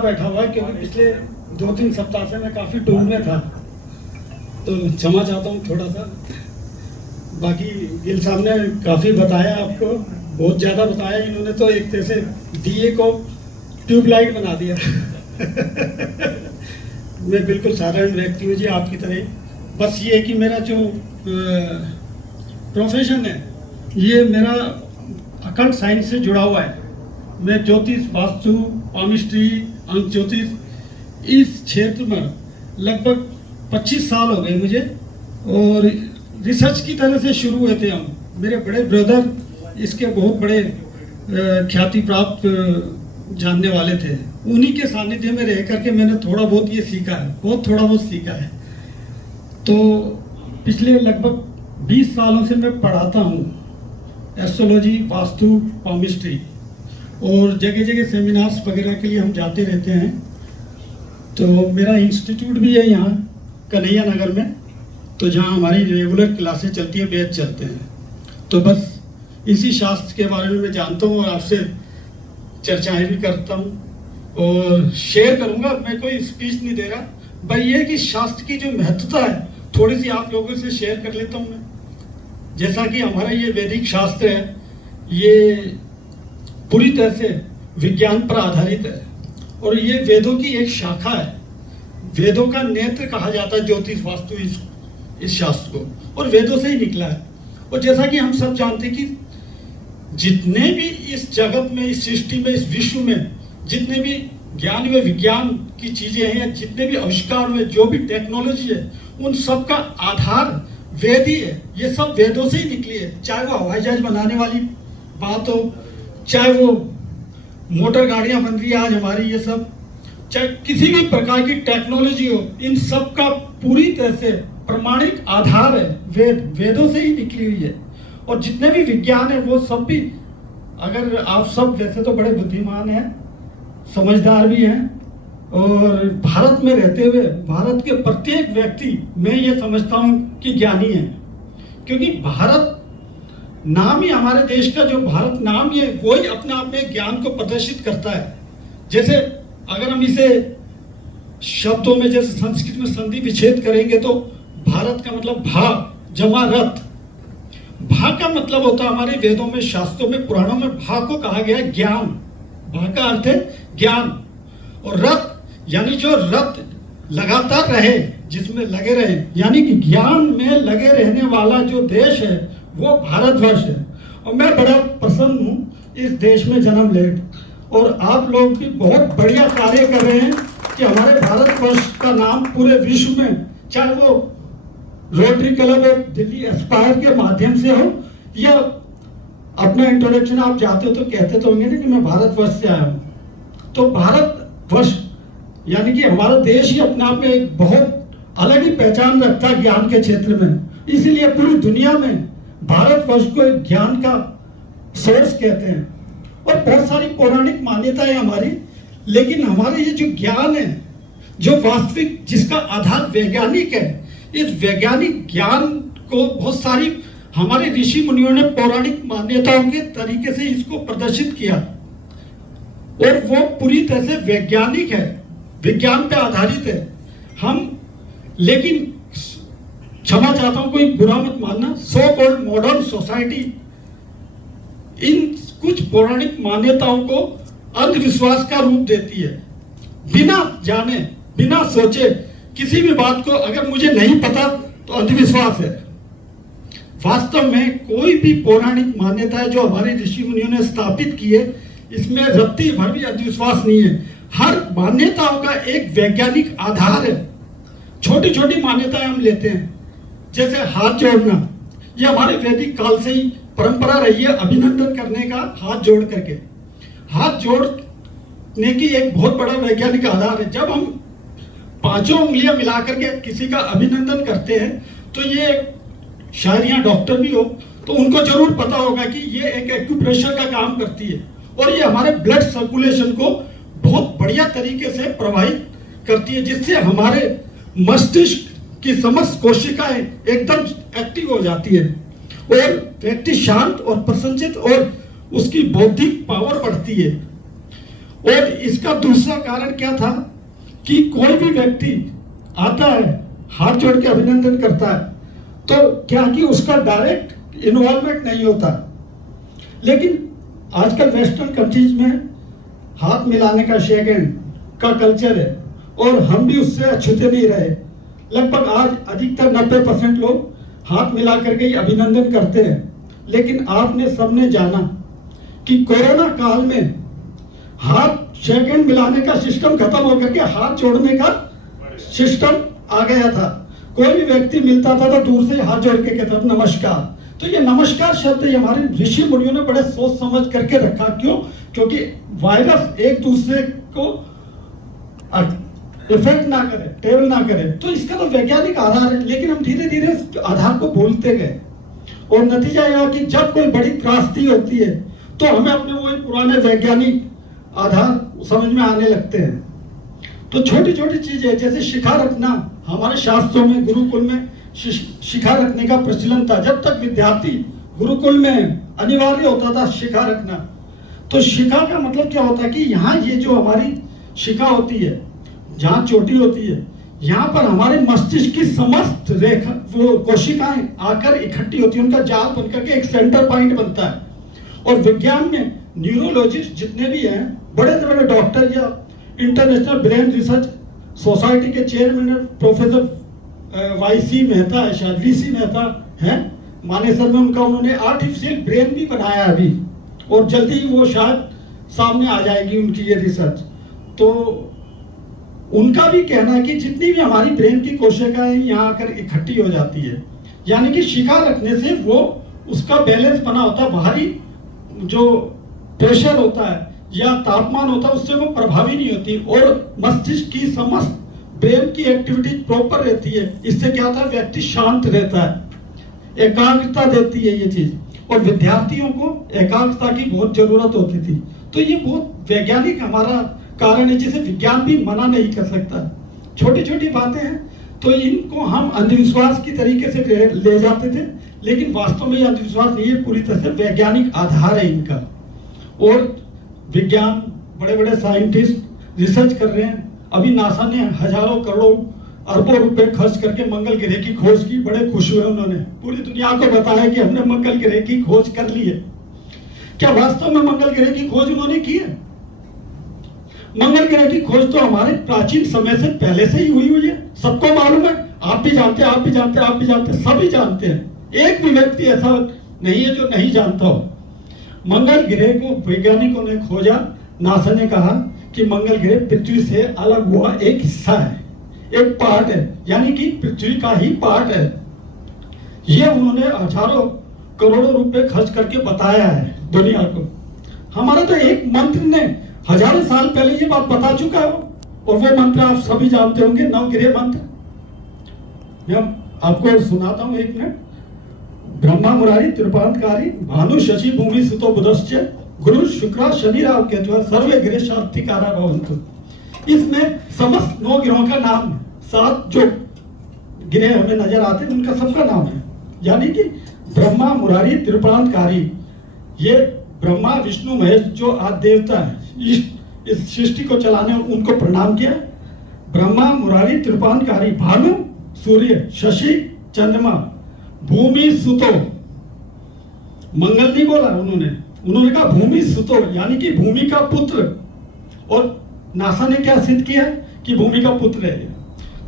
बैठा हुआ है क्योंकि पिछले 2-3 सप्ताह से मैं काफ़ी टूर में था, तो क्षमा चाहता हूँ थोड़ा सा। बाकी गिल साहब ने काफ़ी बताया, आपको बहुत ज़्यादा बताया। इन्होंने तो एक तरह से दिए को ट्यूबलाइट बना दिया। मैं बिल्कुल साधारण व्यक्ति हूँ जी, आपकी तरह। बस ये कि मेरा जो प्रोफेशन है ये मेरा अकल्ट साइंस से जुड़ा हुआ है। मैं ज्योतिष, वास्तु, पामिस्ट्री, अंक ज्योतिष इस क्षेत्र में लगभग 25 साल हो गए मुझे, और रिसर्च की तरह से शुरू हुए थे हम। मेरे बड़े ब्रदर इसके बहुत बड़े ख्याति प्राप्त जानने वाले थे। उन्हीं के सानिध्य में रह करके मैंने थोड़ा बहुत ये सीखा है, बहुत थोड़ा बहुत सीखा है। तो पिछले लगभग 20 सालों से मैं पढ़ाता हूँ एस्ट्रोलॉजी, वास्तु, पामिस्ट्री, और जगह जगह सेमिनार्स वगैरह के लिए हम जाते रहते हैं। तो मेरा इंस्टीट्यूट भी है यहाँ कन्हैया नगर में, तो जहाँ हमारी रेगुलर क्लासेस चलती है, बैच चलते हैं। तो बस इसी शास्त्र के बारे में मैं जानता हूँ और आपसे चर्चाएं भी करता हूँ और शेयर करूँगा। मैं कोई स्पीच नहीं दे रहा, भाई ये कि शास्त्र की जो महत्वता है थोड़ी सी आप लोगों से शेयर कर लेता हूँ मैं। जैसा कि हमारा ये वैदिक शास्त्र है, ये पूरी तरह से विज्ञान पर आधारित है और ये वेदों की एक शाखा है। वेदों का नेत्र कहा जाता है ज्योतिष, वास्तु, इस शास्त्र को, और वेदों से ही निकला है। और जैसा कि हम सब जानते हैं कि जितने भी इस जगत में, इस सृष्टि में, इस विश्व में जितने भी ज्ञान व विज्ञान की चीजें हैं, या जितने भी आविष्कार में जो भी टेक्नोलॉजी है, उन सब का आधार वेद ही है। ये सब वेदों से ही निकली है। चाहे वो हवाई जहाज बनाने वाली बात हो, चाहे वो मोटर गाड़ियां बन रही है आज हमारी, ये सब, चाहे किसी भी प्रकार की टेक्नोलॉजी हो, इन सब का पूरी तरह से प्रमाणिक आधार है वेद। वेदों से ही निकली हुई है। और जितने भी विज्ञान है वो सब भी, अगर आप सब वैसे तो बड़े बुद्धिमान हैं, समझदार भी हैं, और भारत में रहते हुए भारत के प्रत्येक व्यक्ति, मैं ये समझता हूँ कि ज्ञानी है। क्योंकि भारत नाम ही, हमारे देश का जो भारत नाम ही है, वो ही अपने आप में ज्ञान को प्रदर्शित करता है। जैसे अगर हम इसे शब्दों में, जैसे संस्कृत में संधि विच्छेद करेंगे तो भारत का मतलब भा जमा रथ। भा का मतलब होता है हमारे वेदों में, शास्त्रों में, पुराणों में भा को कहा गया है ज्ञान। भा का अर्थ है ज्ञान, और रथ यानी जो रथ लगातार रहे, जिसमें लगे रहे, यानी कि ज्ञान में लगे रहने वाला जो देश है वो भारतवर्ष है। और मैं बड़ा प्रसन्न हूँ इस देश में जन्म ले, और आप लोग भी बहुत बढ़िया कार्य कर रहे हैं कि हमारे भारतवर्ष का नाम पूरे विश्व में, चाहे वो rotary club of Delhi Aspire के माध्यम से हो, या अपना इंट्रोडक्शन आप जाते हो तो कहते तो होंगे ना कि मैं भारतवर्ष से आया हूँ। तो भारतवर्ष यानी कि हमारा देश ही अपने आप में एक बहुत अलग ही पहचान रखता है ज्ञान के क्षेत्र में। इसीलिए पूरी दुनिया में भारतवर्ष को एक ज्ञान का सोर्स कहते हैं। और बहुत सारी पौराणिक मान्यताएं हमारी, लेकिन हमारे ये जो ज्ञान है, जो वास्तविक, जिसका आधार वैज्ञानिक है, इस वैज्ञानिक ज्ञान को बहुत सारी हमारे ऋषि मुनियों ने पौराणिक मान्यताओं के तरीके से इसको प्रदर्शित किया, और वो पूरी तरह से वैज्ञानिक है, विज्ञान पे आधारित है। हम, लेकिन क्षमा चाहता हूं, कोई बुरा मत मानना, so called modern society in कुछ पौराणिक मान्यताओं को अंधविश्वास का रूप देती है। बिना जाने, बिना सोचे किसी भी बात को, अगर मुझे नहीं पता तो अंधविश्वास है। वास्तव में कोई भी पौराणिक मान्यता है जो हमारे ऋषि मुनियों ने स्थापित की है, इसमें रत्ती भर भी अंधविश्वास नहीं है। हर मान्यताओं का एक वैज्ञानिक आधार है। छोटी छोटी मान्यताएं हम लेते हैं, जैसे हाथ जोड़ना, ये हमारे वैदिक काल से ही परंपरा रही है, अभिनंदन करने का, हाथ जोड़ करके। हाथ जोड़ने की एक बहुत बड़ा वैज्ञानिक आधार है। जब हम पांचों उंगलियां मिलाकर के किसी का अभिनंदन करते हैं, तो ये शायद यहाँ डॉक्टर भी हो तो उनको जरूर पता होगा कि ये एक एक्यूप्रेशर का काम करती है, और ये हमारे ब्लड सर्कुलेशन को बहुत बढ़िया तरीके से प्रभावित करती है, जिससे हमारे मस्तिष्क की समस्त कोशिकाएं एकदम एक्टिव हो जाती है, और व्यक्ति शांत और प्रसन्नचित, और उसकी बौद्धिक पावर बढ़ती है। और इसका दूसरा कारण क्या था कि कोई भी व्यक्ति आता है, हाथ जोड़ के अभिनंदन करता है, तो क्या कि उसका डायरेक्ट इन्वॉल्वमेंट नहीं होता। लेकिन आजकल वेस्टर्न कंट्रीज में हाथ मिलाने का शेक हैंड का कल्चर है और हम भी उससे अछूते नहीं रहे। लगभग आज अधिकतर 90% लोग हाथ मिला करके ही अभिनंदन करते हैं। लेकिन आपने सबने जाना कि कोरोना काल में हाथ शेक हैंड मिलाने का सिस्टम खत्म होकर के हाथ जोड़ने का सिस्टम आ गया था। कोई भी व्यक्ति मिलता था तो दूर से हाथ जोड़ के कहता था नमस्कार। तो ये नमस्कार शब्द ये हमारे ऋषि मुनियों ने बड़े सोच समझ करके रखा। क्यों? क्योंकि वायरस एक दूसरे को इफेक्ट ना करे, टेबल ना करे। तो इसका तो वैज्ञानिक आधार है, लेकिन हम धीरे धीरे आधार को भूलते गए और नतीजा यह कि जब कोई बड़ी त्रासदी होती है तो हमें अपने वही पुराने वैज्ञानिक आधार समझ में आने लगते हैं। तो छोटी छोटी चीजें जैसे शिखा रखना, हमारे शास्त्रों में गुरुकुल में शिखा रखने का प्रचलन था। जब तक विद्यार्थी गुरुकुल में अनिवार्य होता था शिखा रखना। तो शिखा का मतलब क्या होता है कि यहाँ ये जो हमारी शिखा होती है, जहाँ चोटी होती है, यहाँ पर हमारे मस्तिष्क की समस्त रेखा वो कोशिकाएं आकर इकट्ठी होती है, उनका जाल बनकर के एक सेंटर पॉइंट बनता है। और विज्ञान में न्यूरोलॉजिस्ट जितने भी हैं, बड़े से बड़े डॉक्टर या इंटरनेशनल ब्रेन रिसर्च सोसाइटी के चेयरमैन प्रोफेसर वाईसी मेहता है, शायद वीसी मेहता है मानेसर में, उनका उन्होंने आर्टिफिशियल ब्रेन भी बनाया अभी, और जल्दी ही वो शायद सामने आ जाएगी उनकी ये रिसर्च। तो उनका भी कहना है कि जितनी भी हमारी ब्रेन की कोशिकाएं यहाँ आकर इकट्ठी हो जाती है, यानी कि शिखा रखने से वो उसका बैलेंस बना होता है। बाहरी जो प्रेशर होता है या तापमान होता है उससे वो प्रभावी नहीं होती और मस्तिष्क की समस्त ब्रेन की एक्टिविटी प्रॉपर रहती है। इससे क्या होता है, व्यक्ति शांत रहता है, एकाग्रता देती है ये चीज। और विद्यार्थियों को एकाग्रता की बहुत जरूरत होती थी। तो ये बहुत वैज्ञानिक हमारा कारण है जिसे विज्ञान भी मना नहीं कर सकता। छोटी छोटी बातें हैं तो इनको हम अंधविश्वास की तरीके से ले जाते थे, लेकिन वास्तव में ये अंधविश्वास नहीं है, पूरी तरह से वैज्ञानिक आधार है इनका। और विज्ञान बड़े बड़े साइंटिस्ट रिसर्च कर रहे हैं। अभी नासा ने हजारों करोड़ों अरबों रुपए खर्च करके मंगल ग्रह की खोज की, बड़े खुश हुए। उन्होंने पूरी दुनिया को बताया कि हमने मंगल ग्रह की खोज कर ली है। क्या वास्तव में मंगल ग्रह की खोज उन्होंने की है? मंगल ग्रह की खोज तो हमारे प्राचीन समय से पहले से ही हुई है, सबको मालूम है। आप भी जानते हैं, आप भी जानते हैं, आप भी जानते हैं, सभी जानते हैं। एक भी व्यक्ति ऐसा नहीं है जो नहीं जानता हो। मंगल ग्रह को वैज्ञानिकों ने खोजा। नासा ने कहा कि मंगल ग्रह पृथ्वी से अलग हुआ एक हिस्सा है, एक पार्ट है, यानी कि पृथ्वी का ही पार्ट है। ये उन्होंने हजारों करोड़ों रुपए खर्च करके बताया है दुनिया को। हमारा तो एक मंत्र ने हजारों साल पहले ये बात बता चुका है, और वो मंत्र आप सभी जानते होंगे, नवग्रह मंत्र। मैं आपको सुनाता हूं, एक मिनट। ब्रह्मा मुरारी त्रिपांतकारी भानु शशि भूमि सुतो बुधश्च गुरु शुक्र शनि राहु केतु सर्वे ग्रह शांतिकारा भवन्तु। इसमें समस्त 9 ग्रहों का नाम है। 7 जो ग्रह हमें नजर आते हैं उनका सबका नाम है, यानी कि ब्रह्मा मुरारी त्रिपुरांतकारी। ये ब्रह्मा विष्णु महेश जो आदि देवता है, इस सृष्टि को चलाने उनको प्रणाम किया। ब्रह्मा मुरारी त्रिपुरांतकारी, भानु सूर्य, शशि चंद्रमा, भूमि सुतो। मंगल नहीं बोला उन्होंने कहा भूमि सुतो, यानी कि भूमि का पुत्र। और नासा ने क्या सिद्ध किया कि भूमि का पुत्र है।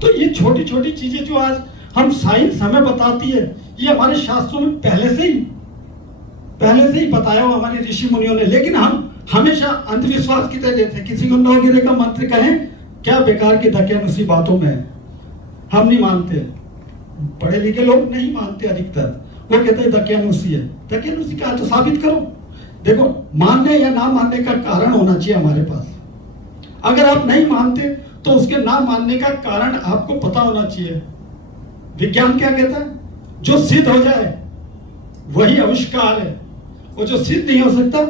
तो ये छोटी छोटी चीजें जो आज हम साइंस हमें बताती है, ये हमारे शास्त्रों में पहले से ही बताया हुआ हमारे ऋषि मुनियों ने। लेकिन हम हमेशा अंधविश्वास की तरह लेते हैं। किसी को नवग्रह का मंत्र कहें, क्या बेकार की दकियानुसी बातों में है, हम नहीं मानते। पढ़े लिखे लोग नहीं मानते अधिकतर, वो कहते हैं दकियानुसी है। दकियानुसी क्या, तो साबित करो। देखो, मानने या ना मानने का कारण होना चाहिए हमारे पास। अगर आप नहीं मानते तो उसके ना मानने का कारण आपको पता होना चाहिए। विज्ञान क्या कहता है, जो सिद्ध हो जाए वही आविष्कार है, और जो सिद्ध नहीं हो सकता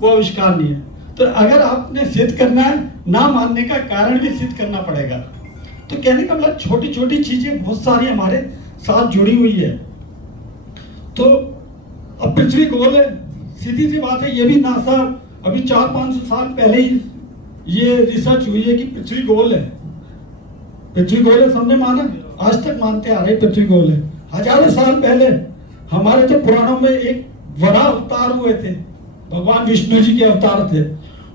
वो आविष्कार नहीं है। तो अगर आपने सिद्ध करना है, ना मानने का कारण भी सिद्ध करना पड़ेगा। तो कहने का मतलब छोटी छोटी चीजें बहुत सारी हमारे साथ जुड़ी हुई है। तो अब पृथ्वी गोल है, सीधी सी बात है। ये भी नासा अभी 400-500 साल पहले ही ये रिसर्च हुई है कि पृथ्वी गोल है। पृथ्वी गोल है, सबने माना, आज तक मानते आ रहे पृथ्वी गोल है। हजारों साल पहले हमारे तो पुराणों में एक वराह अवतार हुए थे, भगवान विष्णु जी के अवतार थे।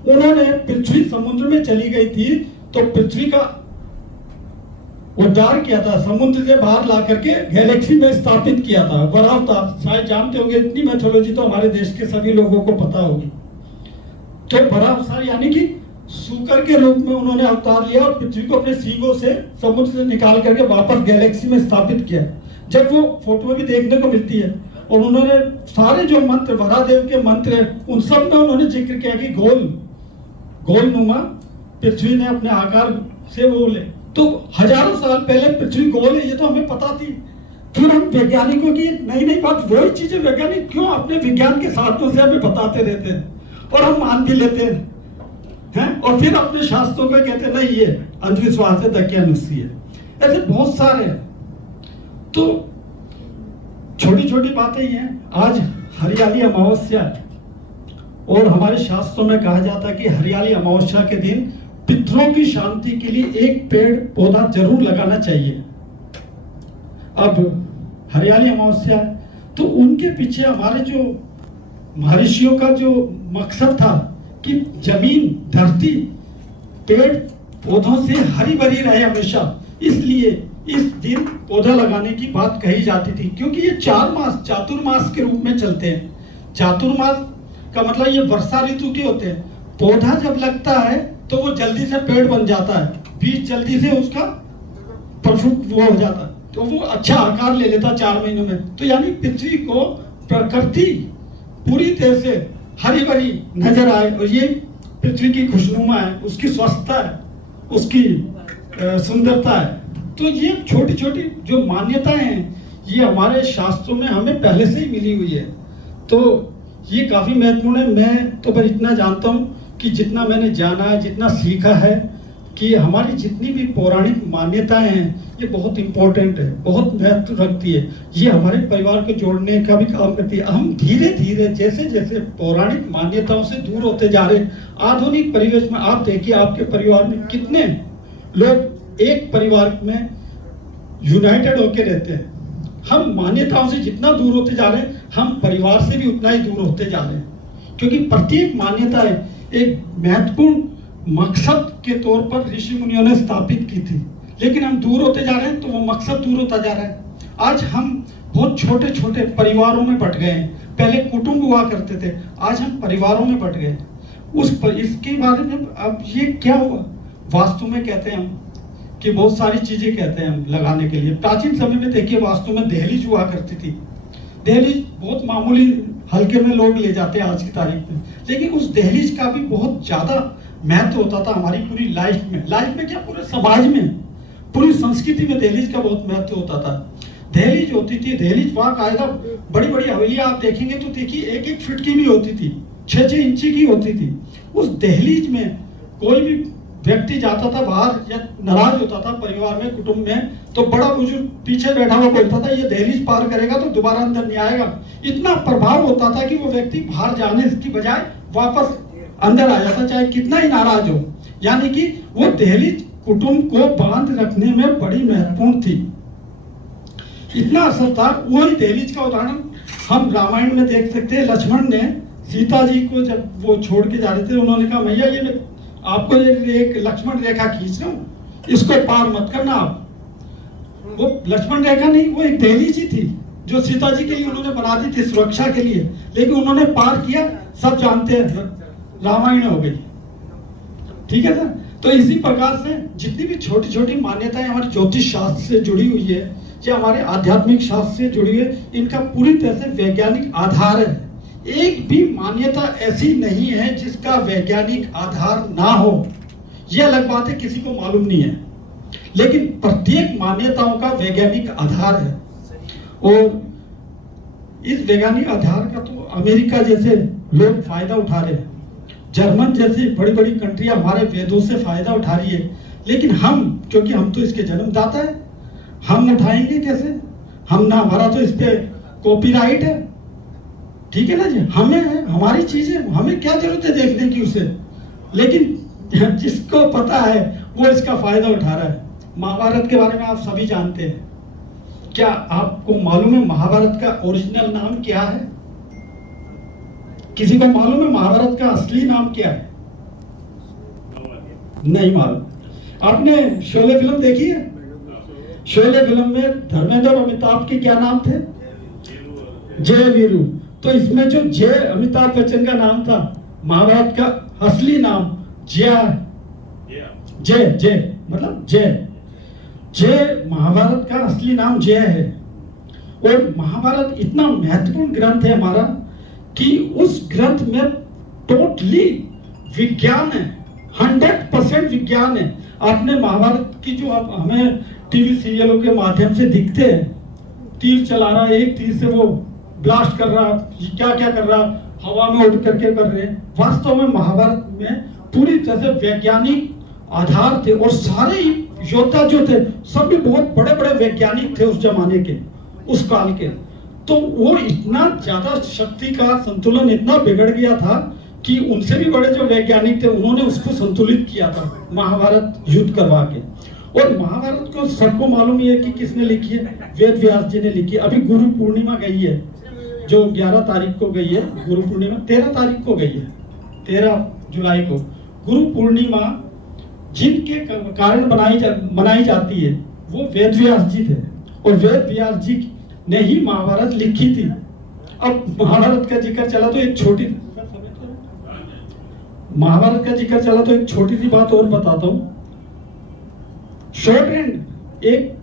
उन्होंने पृथ्वी समुद्र में चली गई थी तो पृथ्वी का उद्धार किया था, समुद्र से बाहर ला करके गैलेक्सी में स्थापित किया था। वराह अवतार शायद जानते होंगे, इतनी मैथोलॉजी तो हमारे देश के सभी लोगों को पता होगी। तो वराह अवतार यानी कि सूकर के रूप में उन्होंने अवतार लिया और पृथ्वी को अपने सींगों से समुद्र से निकाल करके वापस गैलेक्सी में स्थापित किया। जब वो फोटो भी देखने को मिलती है, और उन्होंने सारे जो मंत्र, वरादेव के मंत्र हैं, उन सब में उन्होंने जिक्र किया कि गोलनुमा पृथ्वी ने अपने आकार से वो ले। तो हजारों साल पहले पृथ्वी गोल है, ये तो हमें पता थी। फिर हम वैज्ञानिकों की नई नई बात, वही चीजें वैज्ञानिक क्यों अपने विज्ञान के साधनों से हमें बताते रहते हैं और हम मान भी लेते हैं, और फिर अपने शास्त्रों को कहते हैं नहीं ये अंधविश्वास है, दकियानुसी है। ऐसे बहुत सारे हैं। तो छोटी छोटी बातें ही हैं। आज हरियाली अमावस्या है और हमारे शास्त्रों में कहा जाता है कि हरियाली अमावस्या के दिन पितरों की शांति के लिए एक पेड़ पौधा जरूर लगाना चाहिए। अब हरियाली अमावस्या है तो उनके पीछे हमारे जो महर्षियों का जो मकसद था कि जमीन, धरती, पेड़ पौधों से हरी भरी रहे हमेशा, इसलिए इस दिन पौधा लगाने की बात कही जाती थी। क्योंकि ये 4 मास चातुर्मास के रूप में चलते हैं। चातुर्मास का मतलब ये वर्षा ऋतु के होते हैं। पौधा जब लगता है तो वो जल्दी से पेड़ बन जाता है, बीज जल्दी से उसका प्रफुल्ल वो हो जाता है, तो वो अच्छा आकार ले लेता 4 महीनों में। तो यानी पृथ्वी को प्रकृति पूरी तरह से हरी भरी नजर आए, और ये पृथ्वी की खुशनुमा है, उसकी स्वस्थता है, उसकी सुंदरता है। तो ये छोटी छोटी जो मान्यताएं हैं ये हमारे शास्त्रों में हमें पहले से ही मिली हुई है। तो ये काफी महत्वपूर्ण है। मैं तो बस इतना जानता हूँ कि जितना मैंने जाना है, जितना सीखा है, कि हमारी जितनी भी पौराणिक मान्यताएं हैं ये बहुत इंपॉर्टेंट है, बहुत महत्व रखती है। ये हमारे परिवार को जोड़ने का भी काम करती है। हम धीरे धीरे जैसे जैसे पौराणिक मान्यताओं से दूर होते जा रहे हैं, आधुनिक परिवेश में आप देखिए आपके परिवार में कितने लोग एक परिवार में यूनाइटेड होकर रहते हैं। हम मान्यताओं से जितना दूर होते जा रहे हैं, हम परिवार से भी उतना ही दूर होते जा रहे हैं, क्योंकि प्रत्येक मान्यता एक महत्वपूर्ण मकसद के तौर पर ऋषि मुनियों ने स्थापित की थी। लेकिन हम दूर होते जा रहे हैं तो वो मकसद दूर होता जा रहा है। आज हम बहुत छोटे छोटे परिवारों में बट गए हैं। पहले कुटुंब हुआ करते थे, आज हम परिवारों में बट गए। इसके बारे में अब ये क्या हुआ, वास्तु में कहते हैं हम कि बहुत सारी चीजें कहते हैं हम लगाने के लिए। प्राचीन समय में देखिए वास्तु में दहलीज हुआ करती थी। दहलीज बहुत मामूली हल्के में लोग ले जाते हैं आज की तारीख में, लेकिन उस दहलीज का भी बहुत ज्यादा महत्व होता था हमारी पूरी लाइफ में क्या पूरे समाज में, पूरी संस्कृति में दहलीज का बहुत महत्व होता था। दहलीज होती थी, दहलीज वहां कायदा बड़ी बड़ी हवेलियां आप देखेंगे तो देखिए 1-1 फीट की भी होती थी, 6-6 इंची की होती थी। उस दहलीज में कोई भी व्यक्ति जाता था बाहर या नाराज होता था परिवार में, कुटुंब में, तो बड़ा बुजुर्ग पीछे बैठा हुआ बोलता था ये दहलीज पार करेगा तो दोबारा अंदर नहीं आएगा। इतना प्रभाव होता था कि वो व्यक्ति बाहर जाने की बजाय वापस अंदर आ जाता, चाहे कितना ही नाराज हो। यानी कि वो दहलीज कुटुंब को बांध रखने में बड़ी महत्वपूर्ण थी, इतना असर था। वही दहलीज का उदाहरण हम रामायण में देख सकते हैं। लक्ष्मण ने सीता जी को जब वो छोड़ के जा रहे थे, उन्होंने कहा भैया ये मैं आपको एक लक्ष्मण रेखा खींच रहा हूँ, इसको पार मत करना आप। वो लक्ष्मण रेखा नहीं, वो एक दहलीज ही थी जो सीता जी के लिए उन्होंने बना दी थी सुरक्षा के लिए, लेकिन उन्होंने पार किया। सब जानते हैं, रामायण हो गई, ठीक है सर। तो इसी प्रकार से जितनी भी छोटी छोटी मान्यताएं हमारे ज्योतिष शास्त्र से जुड़ी हुई है या हमारे आध्यात्मिक शास्त्र से जुड़ी है, इनका पूरी तरह से वैज्ञानिक आधार है। एक भी मान्यता ऐसी नहीं है जिसका वैज्ञानिक आधार ना हो। यह अलग बात है, किसी को मालूम नहीं है, लेकिन प्रत्येक मान्यताओं का वैज्ञानिक आधार है। और इस वैज्ञानिक आधार का तो अमेरिका जैसे लोग फायदा उठा रहे हैं, जर्मन जैसी बड़ी बड़ी कंट्रियां हमारे वेदों से फायदा उठा रही है, लेकिन हम, क्योंकि हम तो इसके जन्मदाता है, हम उठाएंगे कैसे? हम ना, हमारा तो इस पे कॉपीराइट है, ठीक है ना जी, हमें हमारी चीजें, हमें क्या जरूरत है देखने की उसे। लेकिन जिसको पता है वो इसका फायदा उठा रहा है। महाभारत के बारे में आप सभी जानते हैं। क्या आपको मालूम है महाभारत का ओरिजिनल नाम क्या है? किसी को मालूम है महाभारत का असली नाम क्या है? नहीं मालूम। आपने शोले फिल्म देखी है? शोले फिल्म में धर्मेंद्र और अमिताभ के क्या नाम थे? जय वीरू। तो इसमें जो जय अमिताभ बच्चन का नाम था, महाभारत का असली नाम जय जय मतलब जय जय महाभारत का असली नाम जय है। और महाभारत इतना महत्वपूर्ण ग्रंथ है हमारा कि उस ग्रंथ में टोटली विज्ञान है, 100% विज्ञान है। आपने महाभारत की जो आप हमें टीवी सीरियलों के माध्यम से दिखते हैं, तीर चला रहा है, एक तीर से वो ब्लास्ट कर रहा, क्या क्या कर रहा, हवा में उड़ करके कर रहे हैं। वास्तव में महाभारत में पूरी तरह से वैज्ञानिक आधार थे और सारे योद्धा जो थे सब भी बहुत बड़े बड़े वैज्ञानिक थे उस जमाने के, उस काल के। तो वो इतना ज्यादा शक्ति का संतुलन इतना बिगड़ गया था कि उनसे भी बड़े जो वैज्ञानिक थे उन्होंने उसको संतुलित किया था महाभारत युद्ध करवा के। और महाभारत को सबको मालूम ही है कि किसने लिखी है? वेद व्यास जी ने लिखी है। अभी गुरु पूर्णिमा गई है, जो 11 तारीख को गई है, गुरु पूर्णिमा 13 तारीख को गई है, 13 जुलाई को गुरु पूर्णिमा जिनके कारण मनाई जाती है वो वेद व्यास जी थे। और वेद व्यास जी ने ही महाभारत लिखी थी। अब महाभारत का जिक्र चला तो एक छोटी सी बात और बताता हूं। शॉर्ट हैंड एक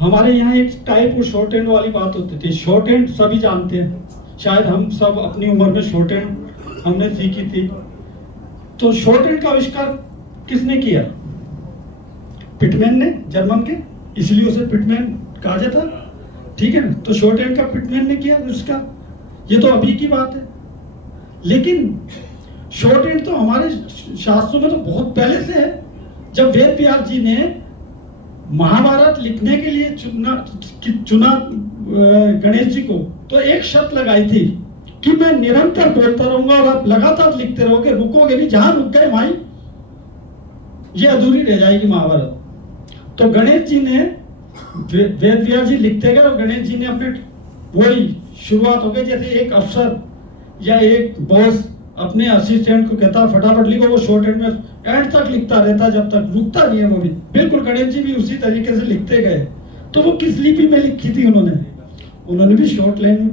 हमारे यहाँ एक टाइप ऑफ शॉर्ट हैंड वाली बात होती थी। शॉर्ट हैंड सभी जानते हैं, शायद हम सब अपनी उम्र में शॉर्ट हैंड हमने सीखी थी। तो शॉर्ट हैंड का आविष्कार किसने किया? पिटमैन ने, जर्मन के, इसलिए उसे पिटमैन कहा जाता, ठीक है ना। तो शॉर्ट हैंड का पिटमैन ने किया उसका, ये तो अभी की बात है। लेकिन शॉर्ट हैंड तो हमारे शास्त्रों में तो बहुत पहले से है। जब वेद व्यास जी ने महाभारत लिखने के लिए चुना गणेश जी को, तो एक शर्त लगाई थी कि मैं निरंतर बोलता रहूंगा और आप लगातार लिखते रहोगे, रुकोगे नहीं। जहां रुक गए भाई ये अधूरी रह जाएगी महाभारत। तो गणेश जी ने, वेद व्यास जी लिखते गए और गणेश जी ने अपने, वही शुरुआत हो गई जैसे एक अफसर या एक बॉस अपने असिस्टेंट को कहता फटाफट लिखो, वो शॉर्ट हैंड में एंड तक लिखता रहता, जब तक रुकता नहीं है वो भी। बिल्कुल गणेश जी भी उसी तरीके से लिखते गए। तो वो किस लिपि में लिखी थी उन्होंने भी शॉर्ट लाइन,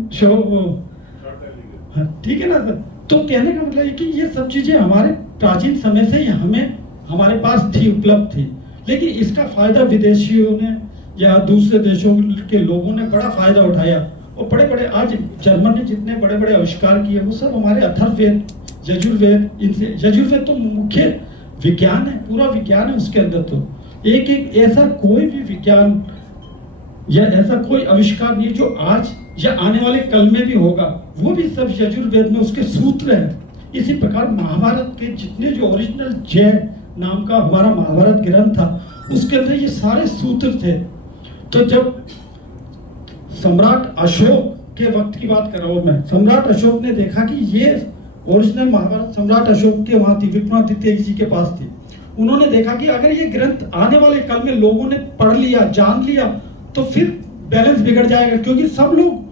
ठीक है ना सर। तो कहने का मतलब है कि ये सब चीजें हमारे प्राचीन समय से ही हमारे पास थी, उपलब्ध थी। लेकिन इसका फायदा विदेशियों ने या दूसरे देशों के लोगों ने बड़ा फायदा उठाया। और बड़े बड़े आज जर्मन ने जितने बड़े बड़े आविष्कार किए वो सब हमारे अथर्ववेद, यजुर्वेद, इनसे यजुर्वेद तो मुख्य विज्ञान है, पूरा विज्ञान है उसके अंदर। तो एक ऐसा कोई भी विज्ञान या ऐसा कोई आविष्कार नहीं जो आज या आने वाले कल में भी होगा, वो भी सब यजुर्वेद में उसके सूत्र हैं। इसी प्रकार महाभारत के जितने जो ओरिजिनल जय नाम का हमारा महाभारत ग्रंथ था उसके अंदर ये सारे सूत्र थे। तो जब सम्राट अशोक के वक्त की बात कर रहा हूं मैं, सम्राट अशोक ने देखा कि ये ओरिजिनल महाभारत सम्राट अशोक के वहां थी, विक्रमादित्य जी के पास थी। उन्होंने देखा कि अगर ये ग्रंथ आने वाले कल में लोगों ने पढ़ लिया, जान लिया, तो फिर बैलेंस बिगड़ जाएगा, क्योंकि सब लोग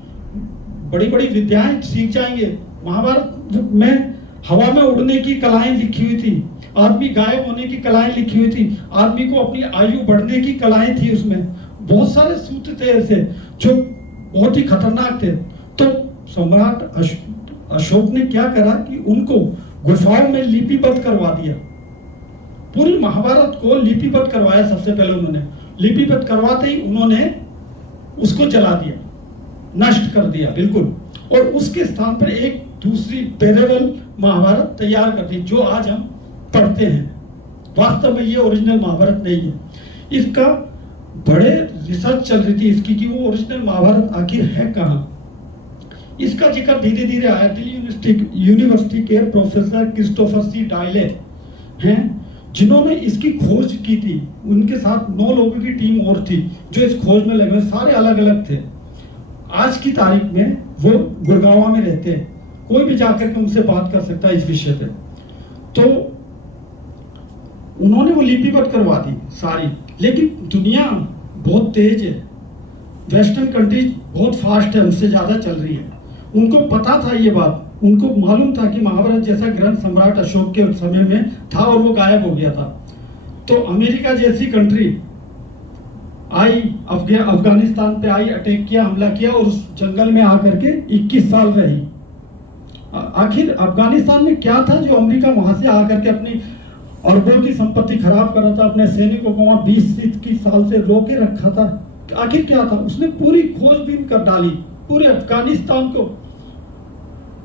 बड़ी बड़ी विद्याएं सीख जाएंगे। महाभारत में हवा में उड़ने की कलाएं लिखी हुई थी, आदमी गायब होने की कलाएं लिखी हुई थी, आदमी को अपनी आयु बढ़ने की कलाएं थी, उसमें बहुत सारे सूत्र थे ऐसे जो बहुत ही खतरनाक थे। तो सम्राट अशोक ने क्या करा कि उनको गुफाओं में लिपिबद्ध करवा दिया। पूरी महाभारत को लिपिबद्ध करवाया। सबसे पहले उन्होंने लिपिबद्ध करवाते ही उन्होंने उसको जला दिया, नष्ट कर दिया बिल्कुल। और उसके स्थान पर एक दूसरी पैरेलल महाभारत तैयार कर दी जो आज हम पढ़ते हैं। वास्तव में ये ओरिजिनल महाभारत नहीं है। इसका बड़े रिसर्च चल रही थी इसकी कि वो ओरिजिनल महाभारत आखिर है कहाँ। इसका जिक्र धीरे धीरे आया। दिल्ली यूनिवर्सिटी के प्रोफेसर क्रिस्टोफर सी डायले हैं जिन्होंने इसकी खोज की थी। उनके साथ 9 लोगों की टीम और थी जो इस खोज में लगे, सारे अलग अलग थे। आज की तारीख में वो गुड़गांव में रहते हैं, कोई भी जाकर के उनसे बात कर सकता है इस विषय पे। तो उन्होंने वो लिपिबद्ध करवा दी सारी। लेकिन दुनिया बहुत तेज है, वेस्टर्न कंट्रीज बहुत फास्ट है, हमसे ज़्यादा चल रही है। उनको पता था ये बात, उनको मालूम था कि महाभारत जैसा ग्रंथ सम्राट अशोक के समय में था और वो गायब हो गया था। तो अमेरिका जैसी कंट्री आई, अफगानिस्तान पे आई, अटैक किया, हमला किया और उस जंगल में आकर के 21 साल रही। आखिर अफगानिस्तान में क्या था जो अमेरिका वहां से आकर के अपनी अरबों की संपत्ति खराब कर रहा था, अपने सैनिकों को वहां 20 साल से रोके रखा था? आखिर क्या था? उसने पूरी खोजबीन कर डाली, पूरे अफगानिस्तान को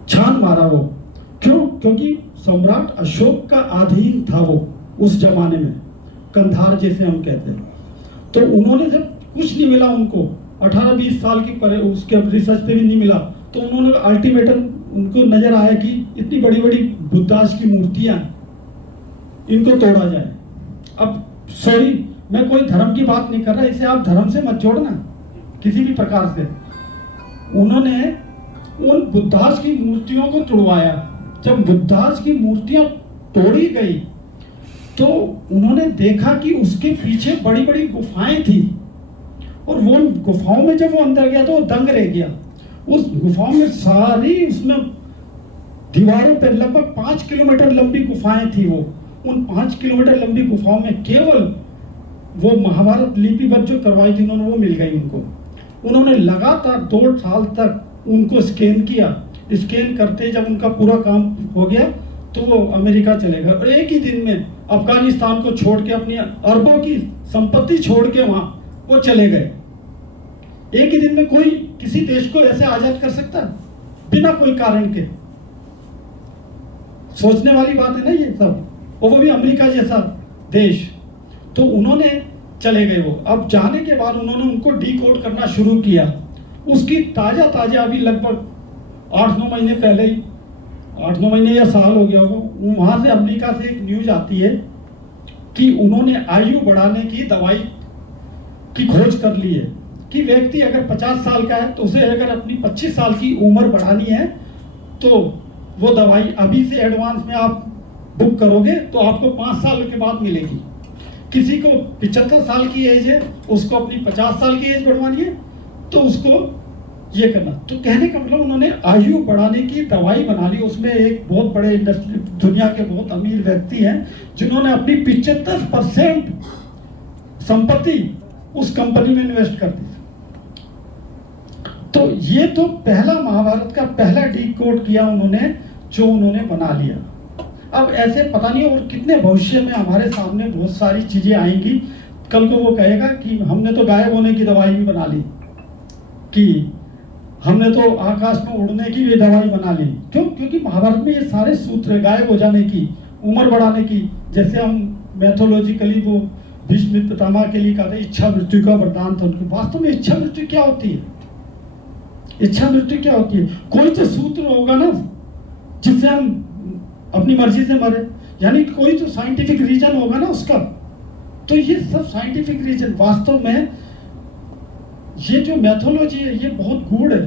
छान मारा वो। क्यों? क्योंकि सम्राट अशोक का अधीन था वो उस जमाने में, कंधार जैसे हम कहते हैं। तो उन्होंने जब कुछ नहीं मिला उनको, 18-20 साल की उसके रिसर्च पे भी नहीं मिला, तो उन्होंने अल्टीमेटम, उनको नजर आया कि इतनी बड़ी बड़ी बुद्धास की मूर्तियां, इनको तोड़ा जाए। अब सॉरी, मैं कोई धर्म की बात नहीं कर रहा, इसे आप धर्म से मत जोड़ना किसी भी प्रकार से। उन्होंने उन बुद्धास की मूर्तियों को तोड़वाया। जब बुद्धास की मूर्तियां तोड़ी गई तो उन्होंने देखा कि उसके पीछे बड़ी बड़ी गुफाएं थी, और वो गुफाओं में जब वो अंदर गया तो वो दंग रह गया। उस गुफाओं में सारी, उसमें दीवारों पर लगभग 5 किलोमीटर लंबी गुफाएं थी। वो उन 5 किलोमीटर लंबी गुफाओं में केवल वो महाभारत लिपिबद्ध जो करवाई थी उन्होंने, वो मिल गई उनको। उन्होंने लगातार 2 साल तक उनको स्कैन किया। स्कैन करते जब उनका पूरा काम हो गया तो वो अमेरिका चले गए, और एक ही दिन में अफगानिस्तान को छोड़ के, अपनी अरबों की संपत्ति छोड़ के वहां वो चले गए। एक ही दिन में कोई किसी देश को ऐसे आजाद कर सकता बिना कोई कारण के? सोचने वाली बात है ना ये सब, और वो भी अमेरिका जैसा देश। तो उन्होंने चले गए वो। अब जाने के बाद उन्होंने उनको डीकोड करना शुरू किया। उसकी ताजा अभी लगभग 8-9 महीने पहले ही, 8-9 महीने या साल हो गया होगा, वहां से अमेरिका से एक न्यूज आती है कि उन्होंने आयु बढ़ाने की दवाई की खोज कर ली है, कि व्यक्ति अगर 50 साल का है तो उसे अगर अपनी 25 साल की उम्र बढ़ानी है तो वो दवाई अभी से एडवांस में आप बुक करोगे तो आपको 5 साल के बाद मिलेगी। किसी को 75 साल की एज है, उसको अपनी 50 साल की एज बढ़वानी है तो उसको ये करना। तो कहने का मतलब उन्होंने आयु बढ़ाने की दवाई बना ली। उसमें एक बहुत बड़े इंडस्ट्री, दुनिया के बहुत अमीर व्यक्ति हैं जिन्होंने अपनी 75% संपत्ति उस कंपनी में इन्वेस्ट कर दी। तो ये तो पहला महाभारत का पहला डीकोड किया उन्होंने, जो उन्होंने बना लिया। अब ऐसे पता नहीं और कितने भविष्य में हमारे सामने बहुत सारी चीजें आएंगी। कल को वो कहेगा कि हमने तो गायब होने की दवाई भी बना ली, कि हमने तो आकाश में उड़ने की भी दवाई बना ली। क्यों? क्योंकि महाभारत में ये सारे सूत्र गायब हो जाने की, उम्र बढ़ाने की। जैसे हम मैथोलॉजिकली वो भीष्म पितामह के लिए कहते हैं इच्छा मृत्यु का वरदान था उनके। वास्तव में इच्छा मृत्यु क्या होती है? इच्छा मृत्यु क्या होती है? कोई तो सूत्र होगा ना जिससे हम अपनी मर्जी से मरे, यानी कोई तो साइंटिफिक रीजन होगा ना उसका। तो ये सब साइंटिफिक रीजन, वास्तव में ये जो मैथोलॉजी है ये बहुत गूढ़ है,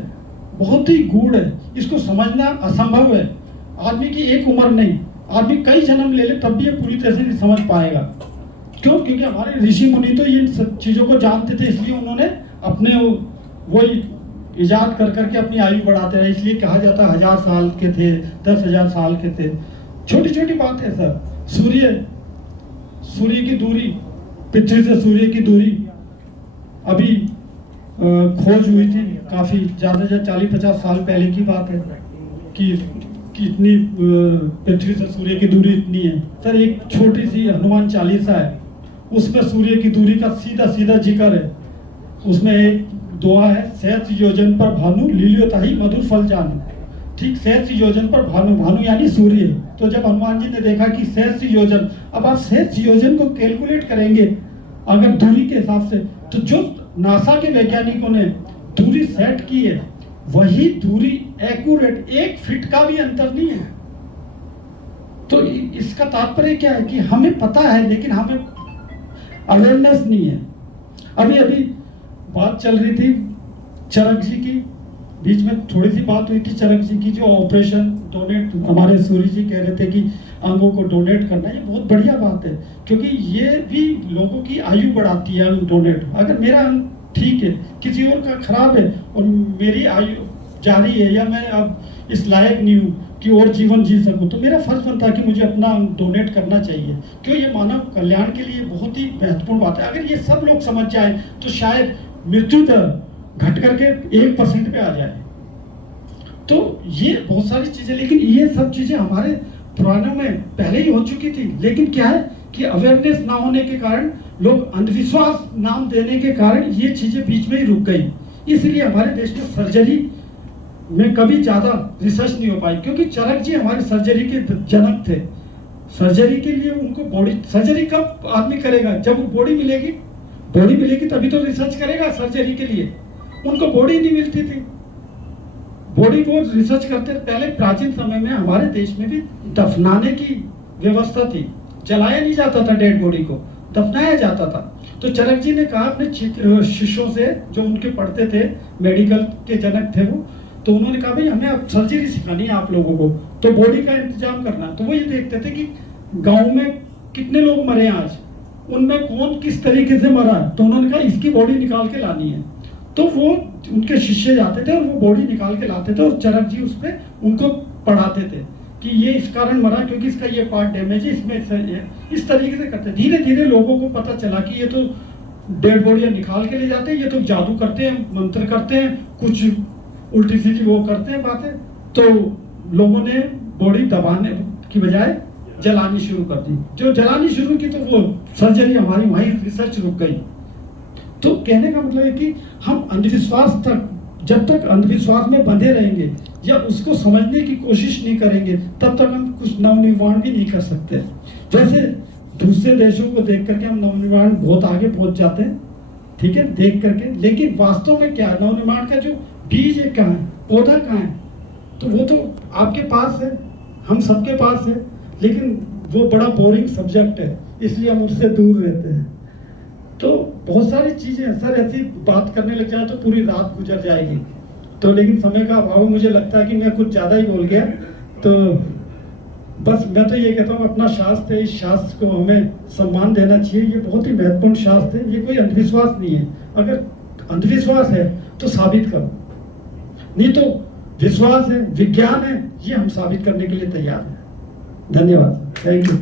बहुत ही गूढ़ है। इसको समझना असंभव है। आदमी की एक उम्र नहीं, आदमी कई जन्म ले ले तब भी ये पूरी तरह से नहीं समझ पाएगा। क्यों? क्योंकि हमारे ऋषि मुनि तो इन सब चीज़ों को जानते थे, इसलिए उन्होंने अपने वो इजाद कर करके अपनी आयु बढ़ाते रहे। इसलिए कहा जाता है 1000 साल के थे, 10,000 साल के थे। छोटी छोटी बात है सर। सूर्य की दूरी, पृथ्वी से सूर्य की दूरी अभी खोज हुई थी, काफ़ी ज़्यादा 40-50 साल पहले की बात है कि इतनी पृथ्वी से सूर्य की दूरी इतनी है। सर एक छोटी सी हनुमान चालीसा है, उसमें सूर्य की दूरी का सीधा सीधा जिक्र है। उसमें एक दुआ है, 7 योजन पर भानु लील्योताहि मधुर फल जानू। ठीक, 7 योजन पर भानु, भानु यानी सूर्य। तो जब हनुमान जी ने देखा कि 7 योजन, अब आप 7 योजन को कैलकुलेट करेंगे अगर दूरी के हिसाब से, तो जो नासा के वैज्ञानिकों ने दूरी सेट की है वही दूरी एक्यूरेट 1 फीट का भी अंतर नहीं है। तो इसका तात्पर्य क्या है कि हमें पता है लेकिन हमें अवेयरनेस नहीं है। अभी बात चल रही थी चरक जी की, बीच में थोड़ी सी बात हुई थी चरक जी की, जो ऑपरेशन डोनेट, हमारे सूर्य जी कह रहे थे कि अंगों को डोनेट करना, ये बहुत बढ़िया बात है, क्योंकि ये भी लोगों की आयु बढ़ाती है अंग डोनेट। अगर मेरा अंग ठीक है, किसी और का खराब है और मेरी आयु जारी है, या मैं अब इस लायक नहीं हूँ कि और जीवन जी सकूं, तो मेरा फर्ज बनता है कि मुझे अपना अंग डोनेट करना चाहिए, क्यों ये मानव कल्याण के लिए बहुत ही महत्वपूर्ण बात है। अगर ये सब लोग समझ जाएं तो शायद मृत्यु दर घट करके 1% पे आ जाए। तो ये बहुत सारी चीजें, लेकिन ये सब चीजें हमारे पुराणों में पहले ही हो चुकी थी, लेकिन क्या है कि अवेयरनेस ना होने के कारण, लोग अंधविश्वास नाम देने के कारण ये चीजें बीच में ही रुक गई। इसलिए हमारे देश में सर्जरी में कभी ज्यादा रिसर्च नहीं हो पाई, क्योंकि चरक जी हमारे सर्जरी के जनक थे। सर्जरी के लिए उनको बॉडी, सर्जरी कब आदमी करेगा, जब वो बॉडी मिलेगी तभी तो रिसर्च करेगा सर्जरी के लिए। उनको बॉडी नहीं मिलती थी, बॉडी को रिसर्च करते। पहले प्राचीन समय में हमारे देश में भी दफनाने की व्यवस्था थी, जलाया नहीं जाता था डेड बॉडी को, दफनाया जाता था। तो चरक जी ने कहा अपने शिष्यों से, जो उनके पढ़ते थे, मेडिकल के जनक थे वो, तो उन्होंने कहा भाई हमें अब सर्जरी सिखानी है आप लोगों को, तो बॉडी का इंतजाम करना। तो वो ये देखते थे कि गांव में कितने लोग मरे आज, उनमें कौन किस तरीके से मरा, तो उन्होंने कहा इसकी बॉडी निकाल के लानी है। तो वो उनके शिष्य जाते थे और वो बॉडी निकाल के लाते थे, और चरक जी उस पर उनको पढ़ाते थे कि ये इस कारण मरा क्योंकि इसका ये पार्ट डैमेज है, इसमें इस तरीके से करते। धीरे धीरे लोगों को पता चला कि ये तो डेड बॉडियां निकाल के ले जाते हैं, ये तो जादू करते हैं, मंत्र करते हैं, कुछ उल्टी सीधी वो करते हैं बातें। तो लोगों ने बॉडी दबाने की बजाय जलानी शुरू कर दी। जो जलानी शुरू की तो वो सर्जरी हमारी वहीं रिसर्च रुक गई। तो कहने का मतलब है कि हम अंधविश्वास तक, जब तक अंधविश्वास में बंधे रहेंगे या उसको समझने की कोशिश नहीं करेंगे, तब तक हम कुछ नवनिर्माण भी नहीं कर सकते। जैसे दूसरे देशों को देख करके हम नवनिर्माण बहुत आगे पहुंच जाते हैं, ठीक है, देख करके, लेकिन वास्तव में क्या नवनिर्माण का जो बीज है कहाँ है, पौधा कहाँ है, तो वो तो आपके पास है, हम सबके पास है, लेकिन वो बड़ा बोरिंग सब्जेक्ट है, इसलिए हम उससे दूर रहते हैं। तो बहुत सारी चीजें हैं सर, ऐसी बात करने लग जाए तो पूरी रात गुजर जाएगी। तो लेकिन समय का अभाव, मुझे लगता है कि मैं कुछ ज्यादा ही बोल गया। तो बस मैं तो ये कहता हूँ, अपना शास्त्र है, इस शास्त्र को हमें सम्मान देना चाहिए। ये बहुत ही महत्वपूर्ण शास्त्र है, ये कोई अंधविश्वास नहीं है। अगर अंधविश्वास है तो साबित करो, नहीं तो विश्वास है, विज्ञान है, ये हम साबित करने के लिए तैयार हैं। धन्यवाद, थैंक यू।